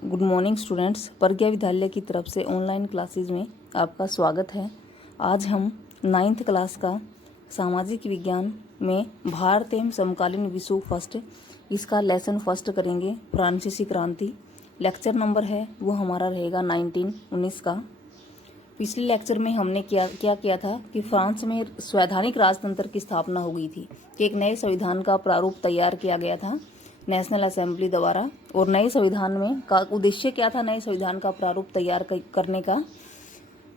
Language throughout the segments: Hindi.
Good morning students. प्रज्ञा विद्यालय की तरफ से ऑनलाइन क्लासेज में आपका स्वागत है। आज हम 9th क्लास का सामाजिक विज्ञान में भारत एवं समकालीन विश्व फर्स्ट इसका लेसन फर्स्ट करेंगे। फ्रांसीसी क्रांति लेक्चर नंबर है वो हमारा रहेगा 19 का। पिछले लेक्चर में हमने क्या किया था कि फ्रांस में संवैधानिक राजतंत्र की स्थापना हो गई थी कि एक नए संविधान का प्रारूप तैयार किया गया था नेशनल असेंबली द्वारा। और नए संविधान में का उद्देश्य क्या था? नए संविधान का प्रारूप तैयार करने का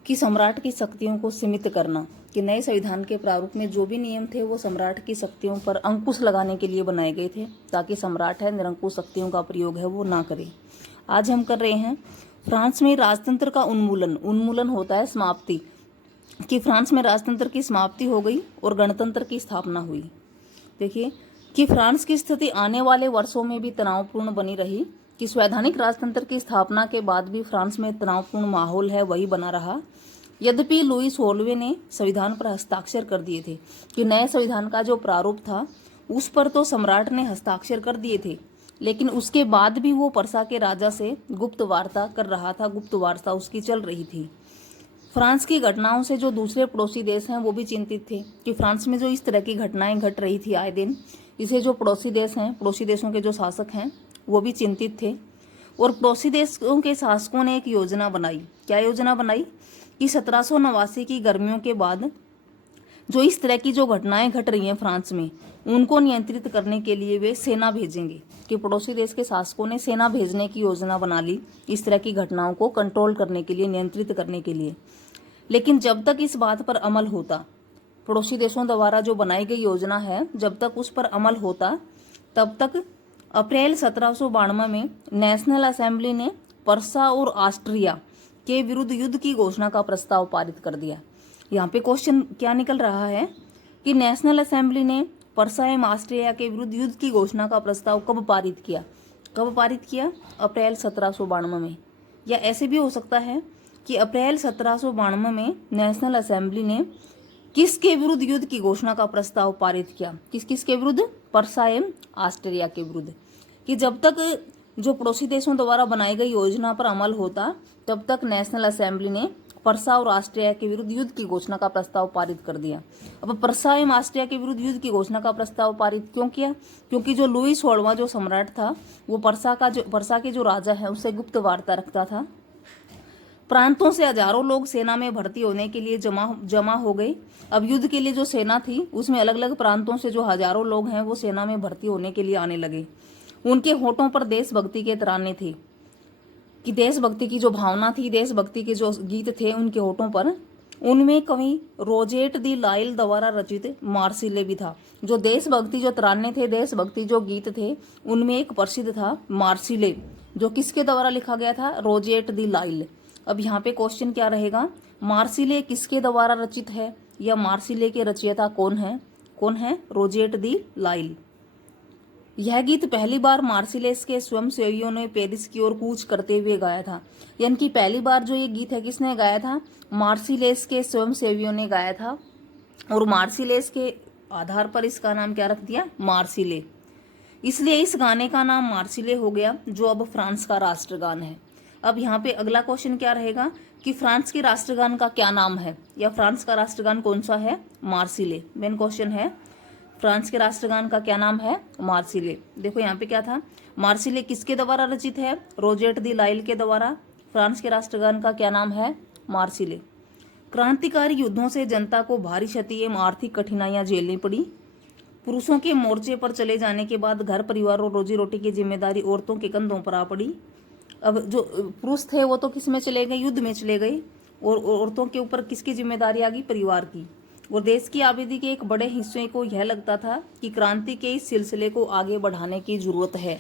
कि सम्राट की शक्तियों को सीमित करना, कि नए संविधान के प्रारूप में जो भी नियम थे वो सम्राट की शक्तियों पर अंकुश लगाने के लिए बनाए गए थे ताकि सम्राट है निरंकुश शक्तियों का प्रयोग है वो ना करे। आज हम कर रहे हैं फ्रांस में राजतंत्र का उन्मूलन होता है समाप्ति, कि फ्रांस में राजतंत्र की समाप्ति हो गई और गणतंत्र की स्थापना हुई। देखिए कि फ्रांस की स्थिति आने वाले वर्षों में भी तनावपूर्ण बनी रही, कि संवैधानिक राजतंत्र की स्थापना के बाद भी फ्रांस में तनावपूर्ण माहौल है वही बना रहा। यद्यपि लुई 16वें ने संविधान पर हस्ताक्षर कर दिए थे, कि नए संविधान का जो प्रारूप था उस पर तो सम्राट ने हस्ताक्षर कर दिए थे, लेकिन उसके बाद भी वो पर्सा के राजा से गुप्त वार्ता कर रहा था, गुप्त वार्ता उसकी चल रही थी। फ्रांस की घटनाओं से जो दूसरे पड़ोसी देश हैं वो भी चिंतित थे कि फ्रांस में जो इस तरह की घटनाएं घट रही थी आए दिन, इसे जो पड़ोसी देश हैं, पड़ोसी देशों के जो शासक हैं वो भी चिंतित थे। और पड़ोसी देशों के शासकों ने एक योजना बनाई। क्या योजना बनाई? कि 1789 की गर्मियों के बाद जो इस तरह की जो घटनाएं घट रही हैं फ्रांस में, उनको नियंत्रित करने के लिए वे सेना भेजेंगे। कि पड़ोसी देश के शासकों ने सेना भेजने की योजना बना ली इस तरह की घटनाओं को कंट्रोल करने के लिए, नियंत्रित करने के लिए। लेकिन जब तक इस बात पर अमल होता, पड़ोसी देशों द्वारा जो बनाई गई योजना है, जब तक उस पर अमल होता, तब तक अप्रैल 1792 में नेशनल असेंबली ने पर्सा और ऑस्ट्रिया के विरुद्ध युद्ध की घोषणा का प्रस्ताव पारित कर दिया। यहाँ पे क्वेश्चन क्या निकल रहा है कि नेशनल असेंबली ने पर्सा एवं ऑस्ट्रिया के विरुद्ध युद्ध की घोषणा का प्रस्ताव कब पारित किया? कब पारित किया? अप्रैल 1792 में। या ऐसे भी हो सकता है कि अप्रैल 1792 में नेशनल असेंबली ने किसके विरुद्ध युद्ध की घोषणा का प्रस्ताव पारित किया? किसके विरुद्ध? पर्सा एवं ऑस्ट्रिया के विरुद्ध। कि जब तक जो पड़ोसी देशों द्वारा बनाई गई योजना पर अमल होता, तब तक नेशनल असेंबली ने पर्सा और ऑस्ट्रिया के विरुद्ध युद्ध की घोषणा का प्रस्ताव पारित कर दिया। अब पर्सा एवं ऑस्ट्रिया के विरुद्ध युद्ध की घोषणा का प्रस्ताव पारित क्यों किया? क्योंकि जो लुई 16वां जो सम्राट था वो पर्सा के जो राजा है उससे गुप्त वार्ता रखता था। प्रांतों से हजारों लोग सेना में भर्ती होने के लिए जमा हो गए। अब युद्ध के लिए जो सेना थी उसमें अलग अलग प्रांतों से जो हजारों लोग हैं वो सेना में भर्ती होने के लिए आने लगे। उनके होठों पर देशभक्ति के तराने थे, कि देशभक्ति की जो भावना थी, देशभक्ति के जो गीत थे उनके होठों पर। उनमें कवि रोजेट दी लाइल द्वारा रचित मार्सिले भी था। जो देशभक्ति जो तराने थे, देशभक्ति जो गीत थे, उनमें एक प्रसिद्ध था मार्सिले, जो किसके द्वारा लिखा गया था? रोजेट दी लाइल। अब यहाँ पे क्वेश्चन क्या रहेगा? मार्सिले किसके द्वारा रचित है, या मार्सिले के रचयिता कौन है? कौन है? रोजेट दी लाइल। यह गीत पहली बार मार्सिलेस के स्वयंसेवियों ने पेरिस की ओर कूच करते हुए गाया था। यानी कि पहली बार जो ये गीत है किसने गाया था? मार्सिलेस के स्वयंसेवियों ने गाया था। और मार्सिलेस के आधार पर इसका नाम क्या रख दिया? मार्सिले। इसलिए इस गाने का नाम मार्सिले हो गया, जो अब फ्रांस का राष्ट्रगान है। अब यहाँ पे अगला क्वेश्चन क्या रहेगा कि फ्रांस के राष्ट्रगान का क्या नाम है, या फ्रांस का राष्ट्रगान कौन सा है? मार्सिले। मेन क्वेश्चन है फ्रांस के राष्ट्रगान का क्या नाम है? मार्सिले। देखो यहाँ पे क्या था? मार्सिले किसके द्वारा रचित है? रोजेट दी लाइल के द्वारा। फ्रांस के राष्ट्रगान का क्या नाम है? मार्सिले। क्रांतिकारी युद्धों से जनता को भारी क्षति एवं आर्थिक कठिनाइयां झेलनी पड़ी। पुरुषों के मोर्चे पर चले जाने के बाद घर परिवार और रोजी रोटी की जिम्मेदारी औरतों के कंधों पर आ पड़ी। अब जो पुरुष थे वो तो किस में चले गए? युद्ध में चले गए। और औरतों के ऊपर किसकी जिम्मेदारी आ गई? परिवार की। और देश की आबादी के एक बड़े हिस्से को यह लगता था कि क्रांति के इस सिलसिले को आगे बढ़ाने की जरूरत है।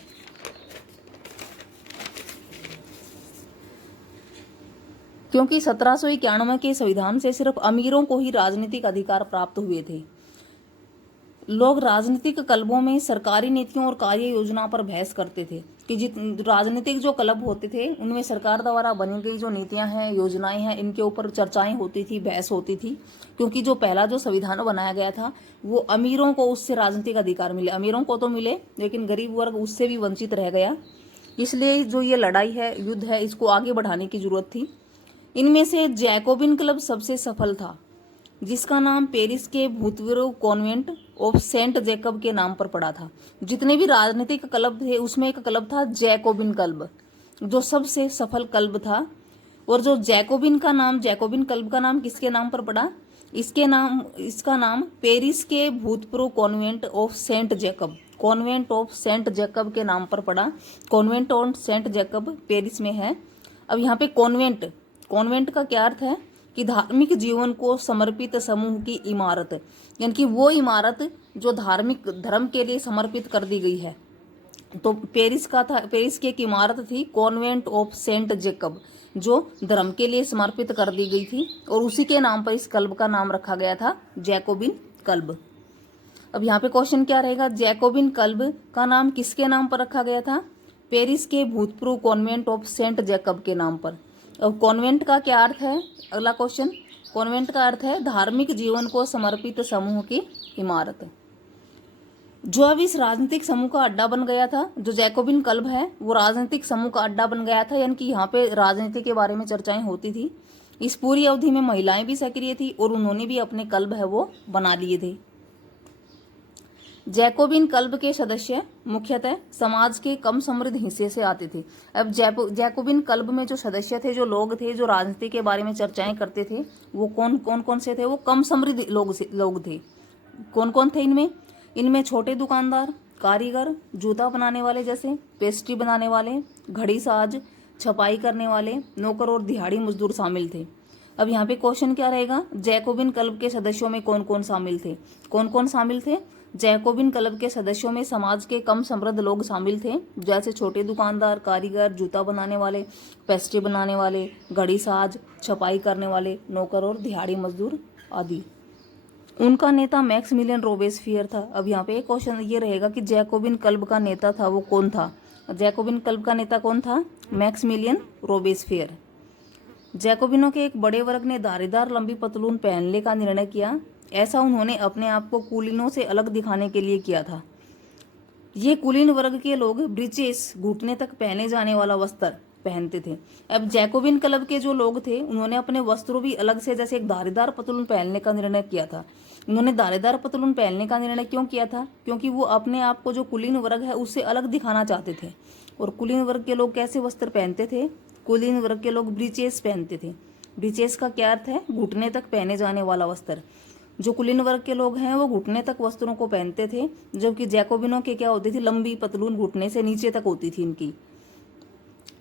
क्योंकि 1791 के संविधान से सिर्फ अमीरों को ही राजनीतिक अधिकार प्राप्त हुए थे। लोग राजनीतिक क्लबों में सरकारी नीतियों और कार्य योजना पर बहस करते थे, कि राजनीतिक जो क्लब होते थे उनमें सरकार द्वारा बनी गई जो नीतियां हैं, योजनाएं हैं, इनके ऊपर चर्चाएं होती थी, बहस होती थी। क्योंकि जो पहला जो संविधान बनाया गया था वो अमीरों को उससे राजनीतिक अधिकार मिले, अमीरों को तो मिले लेकिन गरीब वर्ग उससे भी वंचित रह गया। इसलिए जो ये लड़ाई है, युद्ध है, इसको आगे बढ़ाने की जरूरत थी। इनमें से जैकोबिन क्लब सबसे सफल था, जिसका नाम पेरिस के भूतपूर्व कॉन्वेंट ऑफ सेंट जैकब के नाम पर पड़ा था। जितने भी राजनीतिक क्लब थे उसमें एक क्लब था जैकोबिन क्लब, जो सबसे सफल क्लब था। और जो जैकोबिन क्लब का नाम किसके नाम पर पड़ा? इसका नाम पेरिस के भूतपूर्व कॉन्वेंट ऑफ सेंट जैकब के नाम पर पड़ा। Convent of Saint Jacob Paris में है। अब यहाँ पे कॉन्वेंट का क्या अर्थ है कि धार्मिक जीवन को समर्पित समूह की इमारत, यानी कि वो इमारत जो धार्मिक धर्म के लिए समर्पित कर दी गई है। तो पेरिस की एक इमारत थी कॉन्वेंट ऑफ सेंट जैकब, जो धर्म के लिए समर्पित कर दी गई थी, और उसी के नाम पर इस क्लब का नाम रखा गया था जैकोबिन क्लब। अब यहाँ पे क्वेश्चन क्या रहेगा? जैकोबिन क्लब का नाम किसके नाम पर रखा गया था? पेरिस के भूतपूर्व कॉन्वेंट ऑफ सेंट जैकब के नाम पर। अब कॉन्वेंट का क्या अर्थ है? अगला क्वेश्चन, कॉन्वेंट का अर्थ है धार्मिक जीवन को समर्पित समूह की इमारत। जो अब इस राजनीतिक समूह का अड्डा बन गया था, जो जैकोबिन क्लब है वो राजनीतिक समूह का अड्डा बन गया था, यानी कि यहाँ पे राजनीति के बारे में चर्चाएं होती थी। इस पूरी अवधि में महिलाएं भी सक्रिय थी और उन्होंने भी अपने क्लब है वो बना लिए थे। जैकोबिन क्लब के सदस्य मुख्यतः समाज के कम समृद्ध हिस्से से आते थे। अब जैकोबिन क्लब में जो सदस्य थे, जो लोग थे, जो राजनीति के बारे में चर्चाएं करते थे, वो कौन से थे? वो कम समृद्ध लोग थे। कौन कौन थे इनमें छोटे दुकानदार, कारीगर, जूता बनाने वाले, जैसे पेस्ट्री बनाने वाले, घड़ी साज, छपाई करने वाले, नौकर और दिहाड़ी मजदूर शामिल थे। अब यहाँ पे क्वेश्चन क्या रहेगा? जैकोबिन क्लब के सदस्यों में कौन कौन शामिल थे? जैकोबिन क्लब के सदस्यों में समाज के कम समृद्ध लोग शामिल थे, जैसे छोटे दुकानदार, कारीगर, जूता बनाने वाले, पेस्ट्री बनाने वाले, घड़ी साज, छपाई करने वाले, नौकर और दिहाड़ी मजदूर आदि। उनका नेता मैक्सिमिलियन रोबेस्फियर था। अब यहाँ पे क्वेश्चन ये रहेगा कि जैकोबिन क्लब का नेता था वो कौन था? जैकोबिन क्लब का नेता कौन था? मैक्सिमिलियन रोबेस्फियर। जैकोबिनों के एक बड़े वर्ग ने धारीदार लंबी पतलून पहनने का निर्णय किया। ऐसा उन्होंने अपने आप को कुलीनों से अलग दिखाने के लिए किया था। ये कुलीन वर्ग के लोग ब्रीचेस, घुटने तक पहने जाने वाला वस्त्र पहनते थे। अब जैकोबिन क्लब के जो लोग थे उन्होंने अपने वस्त्रों भी अलग से, जैसे एक धारीदार पतलून पहनने का निर्णय किया था। उन्होंने धारीदार पतलून पहनने का निर्णय क्यों किया था? क्योंकि वो अपने आप को जो कुलीन वर्ग है उससे अलग दिखाना चाहते थे। और कुलीन वर्ग के लोग कैसे वस्त्र पहनते थे? कुलीन वर्ग के लोग ब्रीचेस पहनते थे। ब्रीचेस का क्या अर्थ है? घुटने तक पहने जाने वाला वस्त्र। जो कुलीन वर्ग के लोग हैं वो घुटने तक वस्त्रों को पहनते थे, जबकि जैकोबिनों के क्या होती थी? लंबी पतलून घुटने से नीचे तक होती थी इनकी।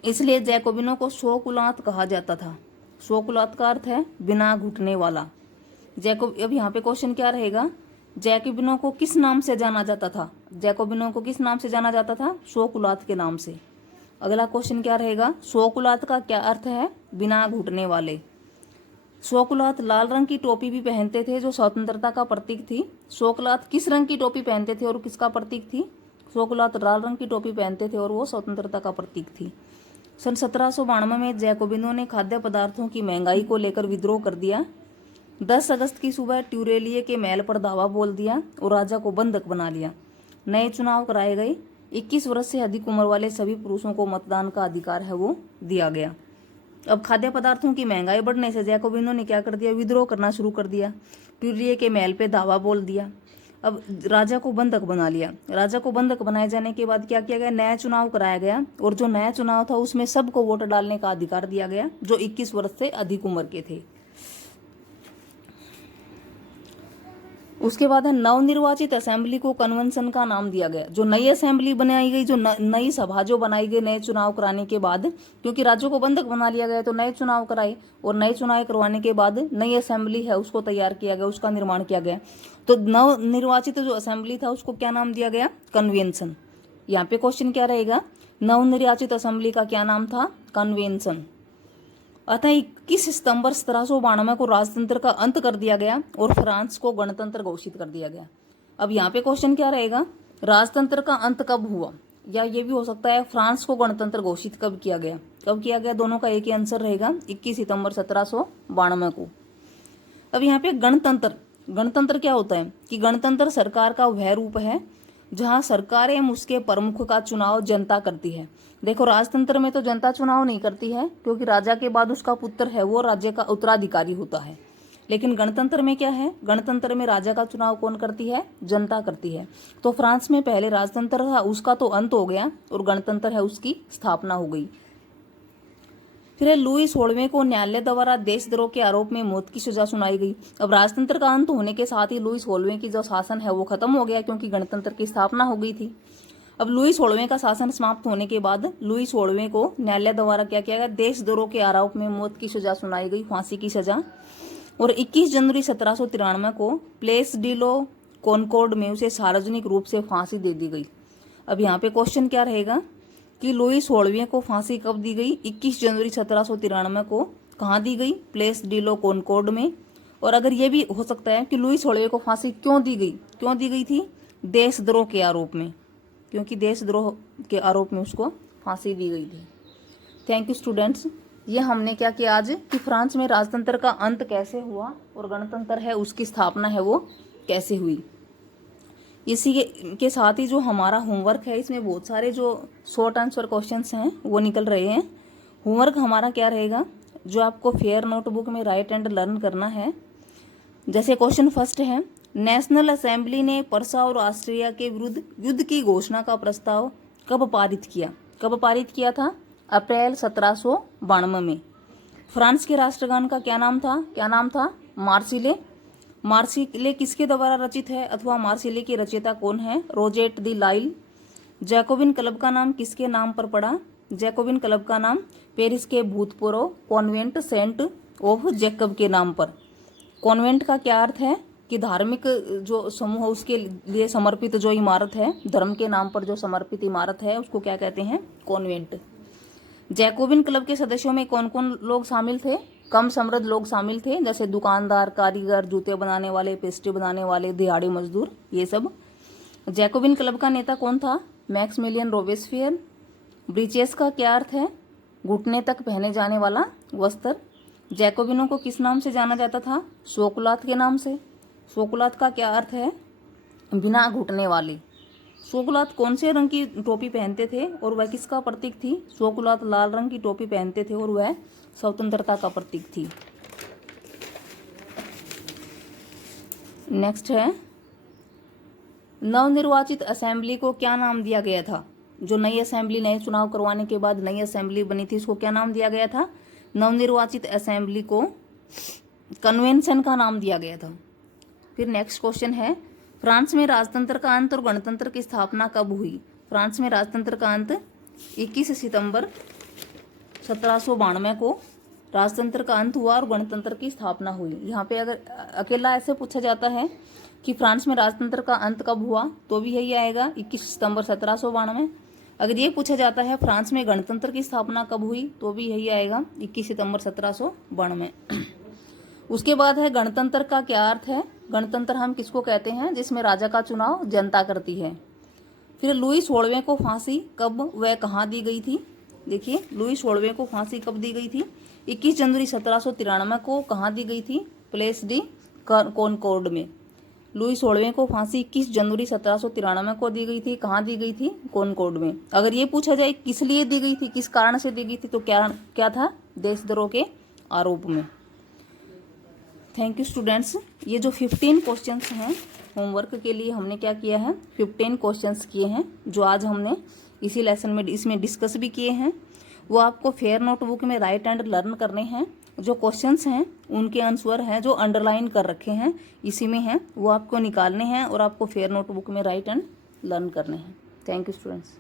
इसलिए जैकोबिनों को शोकुलात कहा जाता था। शोकुलात का अर्थ है बिना घुटने वाला। अब यहाँ पे क्वेश्चन क्या रहेगा? जैकोबिनों को किस नाम से जाना जाता था? जैकोबिनों को किस नाम से जाना जाता था? शोकुलात के नाम से। अगला क्वेश्चन क्या रहेगा? शोकुलात का क्या अर्थ है? बिना घुटने वाले। शोकुलात लाल रंग की टोपी भी पहनते थे, जो स्वतंत्रता का प्रतीक थी। शोकुलात किस रंग की टोपी पहनते थे और किसका प्रतीक थी? शोकुलात लाल रंग की टोपी पहनते थे और वो स्वतंत्रता का प्रतीक थी। सन 1792 में जैकोबिनों ने खाद्य पदार्थों की महंगाई को लेकर विद्रोह कर दिया। 10 अगस्त की सुबह ट्यूरेलिए के महल पर धावा बोल दिया और राजा को बंधक बना लिया। नए चुनाव कराए गए। 21 वर्ष से अधिक उम्र वाले सभी पुरुषों को मतदान का अधिकार है वो दिया गया। अब खाद्य पदार्थों की महंगाई बढ़ने से जैकोबिनों ने क्या कर दिया? विद्रोह करना शुरू कर दिया। ट्यूरेलिए के महल पे धावा बोल दिया। अब राजा को बंधक बना लिया। राजा को बंधक बनाए जाने के बाद क्या किया गया? नया चुनाव कराया गया, और जो नया चुनाव था उसमें सबको वोट डालने का अधिकार दिया गया जो 21 वर्ष से अधिक उम्र के थे। उसके बाद नवनिर्वाचित असेंबली को कन्वेंशन का नाम दिया गया। जो नई असेंबली बनाई गई, जो नई सभा जो बनाई गई नए चुनाव कराने के बाद, क्योंकि राज्यों को बंधक बना लिया गया तो नए चुनाव कराए, और नए चुनाव करवाने के बाद नई असेंबली है उसको तैयार किया गया, उसका निर्माण किया गया। तो नवनिर्वाचित जो असेंबली था उसको क्या नाम दिया गया? कन्वेंशन। यहाँ पे क्वेश्चन क्या रहेगा? नवनिर्वाचित असेंबली का क्या नाम था? कन्वेंशन। अतः 21 सितंबर 1792 को राजतंत्र का अंत कर दिया गया और फ्रांस को गणतंत्र घोषित कर दिया गया। अब यहाँ पे क्वेश्चन क्या रहेगा? राजतंत्र का अंत कब हुआ? या ये भी हो सकता है फ्रांस को गणतंत्र घोषित कब किया गया? दोनों का एक ही आंसर रहेगा, 21 सितंबर 1792 को। अब यहाँ पे गणतंत्र क्या होता है कि गणतंत्र सरकार का वह रूप है जहां सरकार एवं उसके प्रमुख का चुनाव जनता करती है। देखो, राजतंत्र में तो जनता चुनाव नहीं करती है, क्योंकि राजा के बाद उसका पुत्र है वो राज्य का उत्तराधिकारी होता है। लेकिन गणतंत्र में क्या है, गणतंत्र में राजा का चुनाव कौन करती है, जनता करती है। तो फ्रांस में पहले राजतंत्र था, उसका तो अंत हो गया और गणतंत्र है उसकी स्थापना हो गई। फिर लुई 16वें को न्यायालय द्वारा देशद्रोह के आरोप में मौत की सजा सुनाई गई। अब राजतंत्र का अंत होने के साथ ही लुई 16वें की जो शासन है वो खत्म हो गया, क्योंकि गणतंत्र की स्थापना हो गई थी। अब लुई 16वें का शासन समाप्त होने के बाद लुई 16वें को न्यायालय द्वारा क्या किया गया, देशद्रोह के आरोप में मौत की सजा सुनाई गई, फांसी की सजा। और 21 जनवरी 1793 को प्लेस डी लो कॉनकॉर्ड में उसे सार्वजनिक रूप से फांसी दे दी गई। अब यहाँ पे क्वेश्चन क्या रहेगा कि लुई 16वें को फांसी कब दी गई, 21 जनवरी 1793 को कहाँ दी गई, प्लेस डी लो कॉनकॉर्ड में। और अगर ये भी हो सकता है कि लुई 16वें को फांसी क्यों दी गई थी, देशद्रोह के आरोप में, क्योंकि देशद्रोह के आरोप में उसको फांसी दी गई थी। Thank you students. ये हमने क्या किया आज कि फ्रांस में राजतंत्र का अंत कैसे हुआ और गणतंत्र है उसकी स्थापना है वो कैसे हुई। इसी के साथ ही जो हमारा होमवर्क है, इसमें बहुत सारे जो शॉर्ट आंसर क्वेश्चंस हैं वो निकल रहे हैं। होमवर्क हमारा क्या रहेगा, जो आपको फेयर नोटबुक में राइट एंड लर्न करना है। जैसे क्वेश्चन फर्स्ट है, नेशनल असेंबली ने पर्सा और ऑस्ट्रिया के विरुद्ध युद्ध की घोषणा का प्रस्ताव कब पारित किया था, अप्रैल 1792 में। फ्रांस के राष्ट्रगान का क्या नाम था, मार्सिले किसके द्वारा रचित है अथवा मार्सिले के रचयिता कौन है, रोजेट दी लाइल। जैकोबिन क्लब का नाम किसके नाम पर पड़ा, जैकोबिन क्लब का नाम पेरिस के भूतपूर्व कॉन्वेंट सेंट ऑफ जैकब के नाम पर। कॉन्वेंट का क्या अर्थ है कि धार्मिक जो समूह उसके लिए समर्पित जो इमारत है, धर्म के नाम पर जो समर्पित इमारत है उसको क्या कहते हैं, कॉन्वेंट। जैकोबिन क्लब के सदस्यों में कौन कौन लोग शामिल थे, कम समृद्ध लोग शामिल थे, जैसे दुकानदार, कारीगर, जूते बनाने वाले, पेस्ट्री बनाने वाले, दिहाड़ी मजदूर, ये सब। जैकोबिन क्लब का नेता कौन था, मैक्समिलियन रोबेस्पियर। ब्रीचेस का क्या अर्थ है, घुटने तक पहने जाने वाला वस्त्र। जैकोबिनों को किस नाम से जाना जाता था, शोकुलात के नाम से। शोकुलात का क्या अर्थ है, बिना घुटने वाले। शोकुलात कौन से रंग की टोपी पहनते थे और वह किसका प्रतीक थी, शोकुलात लाल रंग की टोपी पहनते थे और वह स्वतंत्रता का प्रतीक थी। नेक्स्ट है, नवनिर्वाचित असेंबली को क्या नाम दिया गया था, जो नई असेंबली, नए चुनाव करवाने के बाद नई असेंबली बनी थी, उसको क्या नाम दिया गया था, नवनिर्वाचित असेंबली को कन्वेंशन का नाम दिया गया था। फिर नेक्स्ट क्वेश्चन है, फ्रांस में राजतंत्र का अंत और गणतंत्र की स्थापना कब हुई। फ्रांस में राजतंत्र का अंत 21 सितंबर 1792 को राजतंत्र का अंत हुआ और गणतंत्र की स्थापना हुई। यहाँ पे अगर अकेला ऐसे पूछा जाता है कि फ्रांस में राजतंत्र का अंत कब हुआ, तो भी यही आएगा 21 सितंबर 1792। अगर ये पूछा जाता है फ्रांस में गणतंत्र की स्थापना कब हुई, तो भी यही आएगा 21 सितंबर 1792। उसके बाद है, गणतंत्र का क्या अर्थ है, गणतंत्र हम किसको कहते हैं, जिसमें राजा का चुनाव जनता करती है। फिर लुई 16वें को फांसी कब व कहाँ दी गई थी। देखिए, लुई 16वें को फांसी कब दी गई थी, 21 जनवरी 1793 को कहाँ दी गई थी, प्लेस डी कॉनकॉर्ड में। लुई 16वें को फांसी 21 जनवरी 1793 को दी गई थी, कहाँ दी गई थी, कॉनकॉर्ड में। अगर ये पूछा जाए किस लिए दी गई थी, किस कारण से दी गई थी, तो क्या था, देशद्रोह के आरोप में। Thank you students. ये जो 15 क्वेश्चंस हैं होमवर्क के लिए हमने क्या किया है, 15 क्वेश्चंस किए हैं, जो आज हमने इसी लेसन में इसमें डिस्कस भी किए हैं। वो आपको फेयर नोटबुक में राइट एंड लर्न करने हैं। जो क्वेश्चंस हैं उनके आंसर हैं जो अंडरलाइन कर रखे हैं इसी में हैं, वो आपको निकालने हैं और आपको फेयर नोटबुक में राइट एंड लर्न करने हैं। Thank you students.